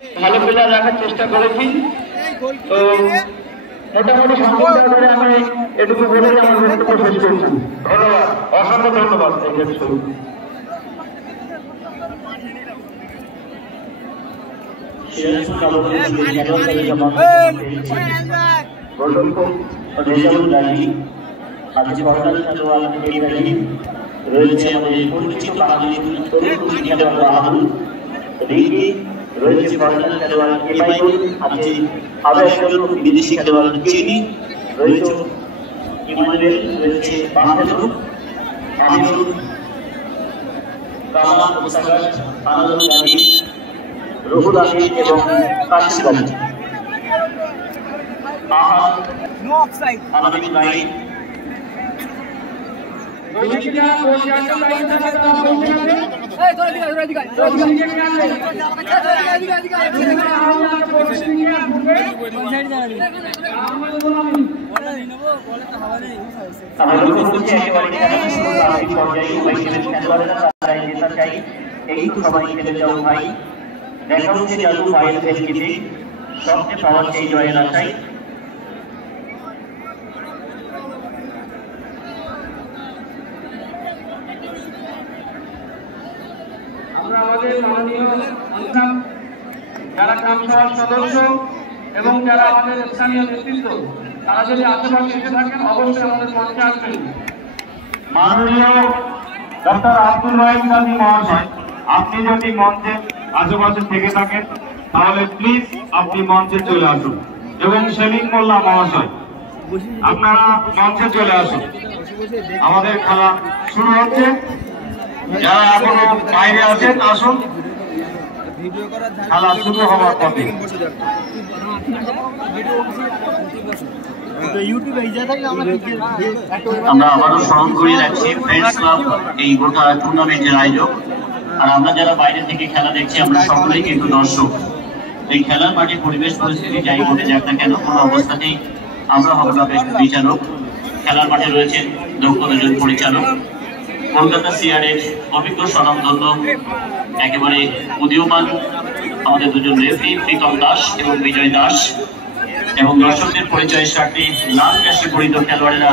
ভালো প্লেয়ার রাখার চেষ্টা করেছি। তো মোটামুটি সম্পূর্ণ আমি এটুকু বলে আমার বক্তব্য শেষ করছি। ধন্যবাদ, অসংখ্য ধন্যবাদ। রয়েছে আমাদের পরিচিত বাঙালি রয়েছে ফরেনার খেলোয়াড় এবাইদুল, আছে আবেশালু বিদেশি খেলোয়াড় চিনি, রয়েছে ইমানুয়েল, রয়েছে বাংলাদেশ আমিনুল, কামাল মুস্তাফা, আনাদুল গাজী, রুহুল আমিন এবং কাশিম গাজী। আমাদের ভাই সবচেয়ে পাওয়ার সেই জয়ের আশায় আমাদের মাননীয় যারা গ্রাম সভার সদস্য এবং যারা আমাদের স্থানীয় নেতৃত্ব, তারা যদি আশেপাশে এসে থাকেন অবশ্যই আমাদের মঞ্চে আসবেন। মাননীয় ডক্টর আব্দুল ওয়াহিদ গাজী মহাশয়, আপনি যদি মঞ্চে আশেপাশে থেকে থাকেন তাহলে প্লিজ আপনি মঞ্চে চলে আসুন। এবং সেলিম মোল্লা মহাশয়, আপনারা মঞ্চে চলে আসুন। আমাদের খেলা শুরু হচ্ছে। যারা এখনো বাইরে আছেন আসুন, খেলা শুরু হওয়ার পথে। আমরা আবারও স্মরণ করিয়ে রাখছি ফ্রেন্ডস ক্লাব এই গোটা টুর্নামেন্টের আয়োজক, আর আমরা যারা বাইরে থেকে খেলা দেখছি আমরা সকলেই কিন্তু দর্শক। এই খেলার মাঠে পরিবেশ পরিস্থিতি যাই ঘটে যাক না কেন, কোনো অবস্থাতেই আমরা হব না বিচারক। খেলার মাঠে রয়েছেন দক্ষ দুজন পরিচালক, কলকাতা সিআরের অভিজ্ঞ স্বনামধন্য একেবারে উদীয়মান আমাদের দুজন রেফারি প্রীতম দাস এবং বিজয় দাস, এবং দর্শকদের পরিচয়ের স্বার্থে লাল ক্যাশে পরিত খেলোয়াড়েরা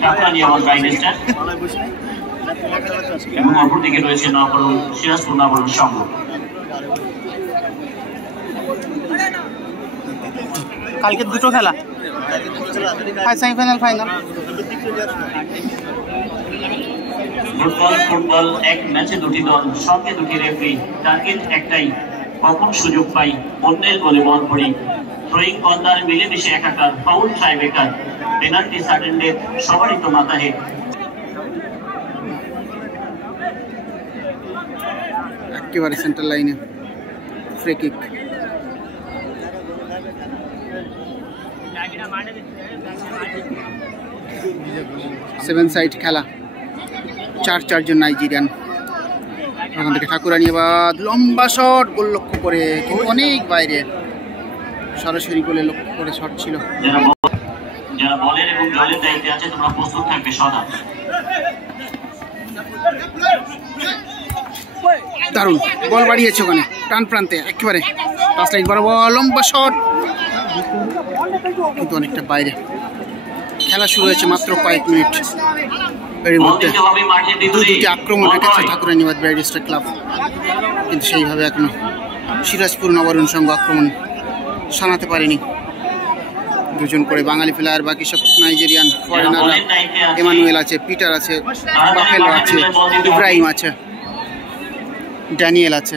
ঠাকুরানী আমার বাইরেস্টার, এবং অপরদিকে রয়েছে নবরণ সিরাজপুর নবরণ সংঘ। কালকে দুটো খেলা, সেমিফাইনাল ফাইনাল। ফুটবল এক ম্যাচে দুটি দল, সঙ্গে দুটি রেফারি, টার্গেট একটাই, কখন সুযোগ পাই অন্যের গোলে বল পড়ি, থ্রোয়িং কর্নার মিলেমিশে একাকার, foul tiebreaker, penalty sudden death, সবারই তো মাথা হেড। একেবারে সেন্টার লাইনে ফ্রি কিক। সেভেন সাইড খেলা, 4-4 নাইজেরিয়ান। ওখান থেকে ঠাকুরানী এবার লম্বা শট, গোল লক্ষ্য করে, কিন্তু অনেক বাইরে, সরাসরি গোলে লক্ষ্য করে শট ছিল। যারা বলের এবং জলের দায়িত্বে আছে তোমরা প্রস্তুত থাকবে সদা। দারুণ বল বাড়িয়েছে ওখানে টান প্রান্তে, একেবারে পাঁচ লাইন বরাবর লম্বা শট, কিন্তু অনেকটা বাইরে। খেলা শুরু হয়েছে মাত্র কয়েক মিনিট, এর মধ্যে দুটি আক্রমণ রেখেছে ঠাকুরানী বাইরেস্টার ক্লাব, কিন্তু সেইভাবে এখনো সিরাজপুর নবরণ সংঘ আক্রমণ সানাতে পারেনি। দুজন করে বাঙালি প্লেয়ার, বাকি সব নাইজেরিয়ান ফরেনাররা। এমানুয়েল আছে, পিটার আছে, বাফেলো আছে, ইব্রাহিম আছে, ড্যানিয়েল আছে।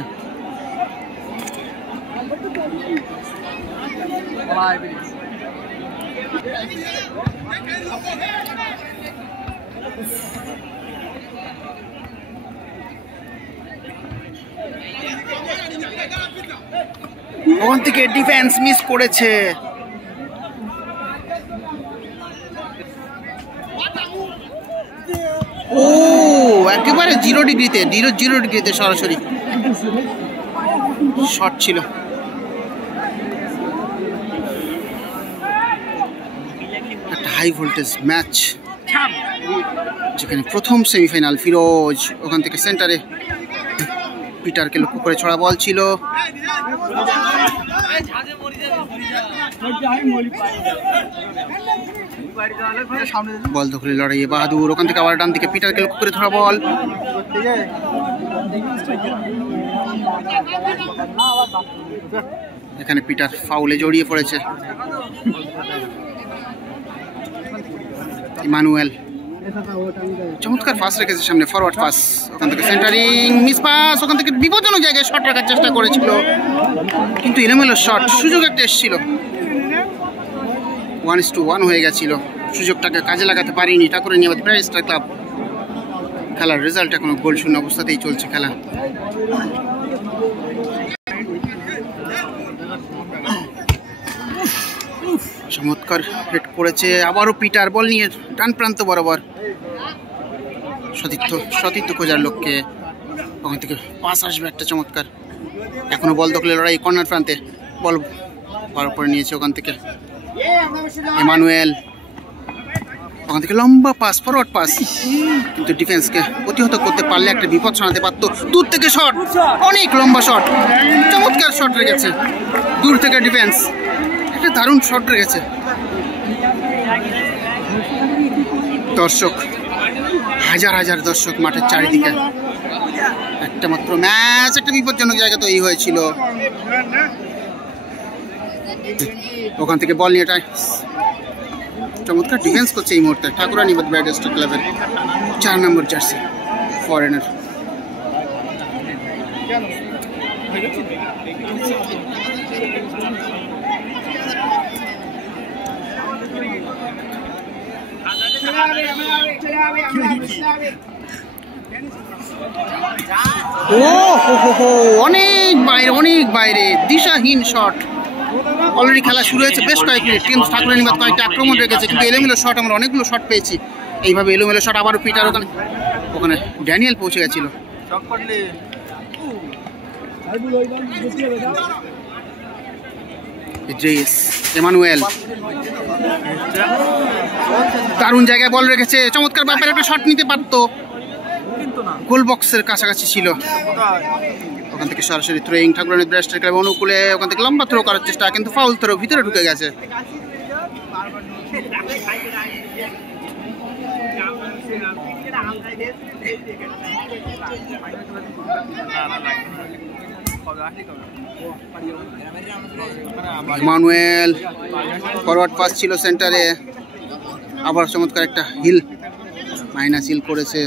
ওখান থেকে ডিফেন্স মিস করেছে। ও একেবারে 0 ডিগ্রিতে সরাসরি শট ছিল। একটা হাই ভোল্টেজ ম্যাচ, যেখানে প্রথম সেমিফাইনাল। ফিরোজ ওখান থেকে সেন্টারে পিটারকে লক্ষ্য করে ছড়া বল ছিল, বল দখলে লড়াইয়ে বাহাদুর, ওখান থেকে আবার ডান দিকে পিটারকে লক্ষ্য করে ধরা বল। এখানে পিটার ফাউলে জড়িয়ে পড়েছে। ইমানুয়েল চমৎকার পাস রেখেছে সামনে, ফরওয়ার্ড পাস, ওখান থেকে সেন্টারিং মিস পাস, ওখান থেকে বিপজ্জনক জায়গায় শট রাখার চেষ্টা করেছিল কিন্তু এলোমেলো শট, সুযোগ একটা এসেছিল, 1-1 হয়ে গেছিল, সুযোগটাকে কাজে লাগাতে পারিনি ঠাকুরানীবাদ ব্রাইট স্টার ক্লাব। খেলার রেজাল্ট এখনো গোল শূন্য অবস্থাতেই চলছে খেলা। চমৎকার হেড করেছে, আবারও পিটার বল নিয়ে ডান প্রান্ত বরাবর, সতীর্থ খোঁজার লক্ষ্যে, ওখান থেকে পাস আসবে একটা চমৎকার, এখনো বল দখলে লড়াই কর্নার প্রান্তে, বল বড় করে নিয়েছে ওখান থেকে ইমানুয়েল, ওখান থেকে লম্বা পাস, ফরওয়ার্ড পাস, কিন্তু ডিফেন্সকে প্রতিহত করতে পারলে একটা বিপদ শোনাতে পারতো। দূর থেকে শট, অনেক লম্বা শট, চমৎকার শট রেখেছে দূর থেকে ডিফেন্স, একটা দারুণ শট রেখেছে। দর্শক, হাজার হাজার দর্শক মাঠের চারিদিকে, একটা মাত্র ম্যাচ, একটা বিপজ্জনক জায়গা তৈরি হয়েছিল, ওখান থেকে বল নিয়ে চমৎকার ডিফেন্স করছে এই মুহূর্তে ঠাকুরানীবাদ ব্রাইট স্টার ক্লাবের 4 নম্বর জার্সি ফরেনার। অনেক বাইরে দিশাহীন শট, অলরেডি খেলা শুরু হয়েছে বেশ কয়েক মিনিট, কিন্তু ঠাকুরানীবাদ কয়েকটা আক্রমণ রেখেছে, কিন্তু এলোমেলো শট, আমরা অনেকগুলো শট পেয়েছি এইভাবে এলোমেলো শট। আবারও পিটার, ওখানে ড্যানিয়েল পৌঁছে গেছিল, ইমানুয়েল দারুণ জায়গায় বল রেখেছে, চমৎকার ব্যাপারে একটা শট নিতে পারতো, গোল বক্সের কাছাকাছি ছিল, ওখান থেকে সরাসরি থ্রোয়িং ঠাকুরানীবাদ ব্রাইট স্টার ক্লাবের অনুকূলে, ওখান থেকে লম্বা থ্রো করার চেষ্টা, কিন্তু ফাউল থ্রো, ভিতরে ঢুকে গেছে। ইমানুয়েল ফরওয়ার্ড পাস ছিল সেন্টারে, আবার চমৎকার একটা হিল, মাইনাস হিল করেছে।